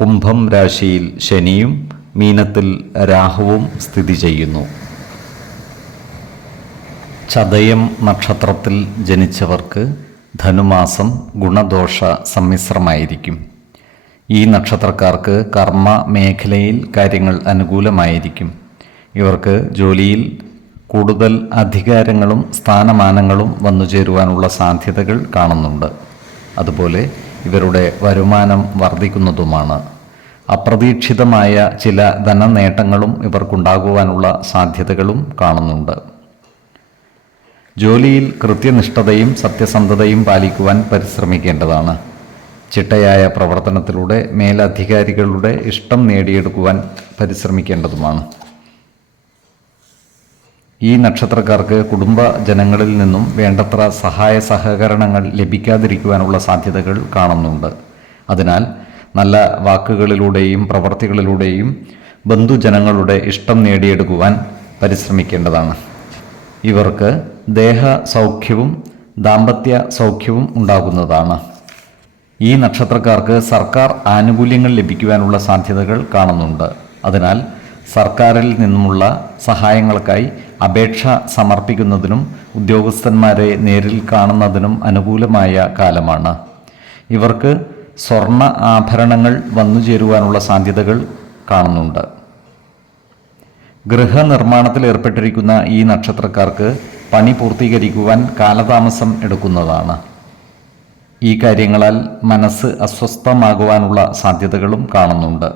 കുംഭം രാശിയിൽ ശനിയും മീനത്തിൽ രാഹുവും സ്ഥിതി ചെയ്യുന്നു. ചതയം നക്ഷത്രത്തിൽ ജനിച്ചവർക്ക് ധനുമാസം ഗുണദോഷ സമ്മിശ്രമായിരിക്കും. ഈ നക്ഷത്രക്കാർക്ക് കർമ്മ മേഖലയിൽ കാര്യങ്ങൾ അനുകൂലമായിരിക്കും. ഇവർക്ക് ജോലിയിൽ കൂടുതൽ അധികാരങ്ങളും സ്ഥാനമാനങ്ങളും വന്നു ചേരുവാനുള്ള സാധ്യതകൾ കാണുന്നുണ്ട്. അതുപോലെ ഇവരുടെ വരുമാനം വർദ്ധിക്കുന്നതുമാണ്. അപ്രതീക്ഷിതമായ ചില ധനനേട്ടങ്ങളും ഇവർക്കുണ്ടാകുവാനുള്ള സാധ്യതകളും കാണുന്നുണ്ട്. ജോലിയിൽ കൃത്യനിഷ്ഠതയും സത്യസന്ധതയും പാലിക്കുവാൻ പരിശ്രമിക്കേണ്ടതാണ്. ചിട്ടയായ പ്രവർത്തനത്തിലൂടെ മേലധികാരികളുടെ ഇഷ്ടം നേടിയെടുക്കുവാൻ പരിശ്രമിക്കേണ്ടതുമാണ്. ഈ നക്ഷത്രക്കാർക്ക് കുടുംബ ജനങ്ങളിൽ നിന്നും വേണ്ടത്ര സഹായ സഹകരണങ്ങൾ ലഭിക്കാതിരിക്കുവാനുള്ള സാധ്യതകൾ കാണുന്നുണ്ട്. അതിനാൽ നല്ല വാക്കുകളിലൂടെയും പ്രവർത്തികളിലൂടെയും ബന്ധുജനങ്ങളുടെ ഇഷ്ടം നേടിയെടുക്കുവാൻ പരിശ്രമിക്കേണ്ടതാണ്. ഇവർക്ക് ദേഹ സൗഖ്യവും ദാമ്പത്യ സൗഖ്യവും ഉണ്ടാകുന്നതാണ്. ഈ നക്ഷത്രക്കാർക്ക് സർക്കാർ ആനുകൂല്യങ്ങൾ ലഭിക്കുവാനുള്ള സാധ്യതകൾ കാണുന്നുണ്ട്. അതിനാൽ സർക്കാരിൽ നിന്നുമുള്ള സഹായങ്ങൾക്കായി അപേക്ഷ സമർപ്പിക്കുന്നതിനും ഉദ്യോഗസ്ഥന്മാരെ നേരിൽ കാണുന്നതിനും അനുകൂലമായ കാലമാണ്. ഇവർക്ക് സ്വർണ ആഭരണങ്ങൾ വന്നു ചേരുവാനുള്ള സാധ്യതകൾ കാണുന്നുണ്ട്. ഗൃഹനിർമ്മാണത്തിൽ ഏർപ്പെട്ടിരിക്കുന്ന ഈ നക്ഷത്രക്കാർക്ക് പണി പൂർത്തീകരിക്കുവാൻ കാലതാമസം എടുക്കുന്നതാണ്. ഈ കാര്യങ്ങളാൽ മനസ്സ് അസ്വസ്ഥമാകുവാനുള്ള സാധ്യതകളും കാണുന്നുണ്ട്.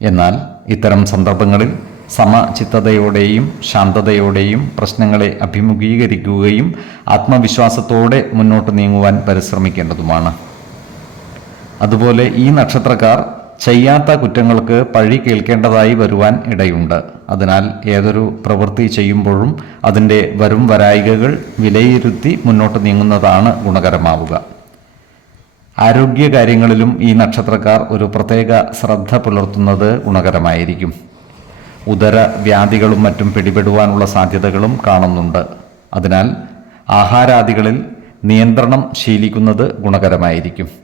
എന്നാൽ ഇത്തരം സന്ദർഭങ്ങളിൽ സമചിത്തതയോടെയും ശാന്തതയോടെയും പ്രശ്നങ്ങളെ അഭിമുഖീകരിക്കുകയും ആത്മവിശ്വാസത്തോടെ മുന്നോട്ട് നീങ്ങുവാൻ പരിശ്രമിക്കേണ്ടതുമാണ്. അതുപോലെ ഈ നക്ഷത്രക്കാർ ചെയ്യാത്ത കുറ്റങ്ങൾക്ക് പഴി കേൾക്കേണ്ടതായി വരുവാൻ ഇടയുണ്ട്. അതിനാൽ ഏതൊരു പ്രവൃത്തി ചെയ്യുമ്പോഴും അതിന്റെ വരും വരായികകൾ വിലയിരുത്തി മുന്നോട്ട് നീങ്ങുന്നതാണ് ഗുണകരമാവുക. ആരോഗ്യകാര്യങ്ങളിലും ഈ നക്ഷത്രക്കാർ ഒരു പ്രത്യേക ശ്രദ്ധ പുലർത്തുന്നത് ഗുണകരമായിരിക്കും. ഉദര വ്യാധികളും മറ്റും പിടിപെടുവാനുള്ള സാധ്യതകളും കാണുന്നുണ്ട്. അതിനാൽ ആഹാരാദികളിൽ നിയന്ത്രണം ശീലിക്കുന്നത് ഗുണകരമായിരിക്കും.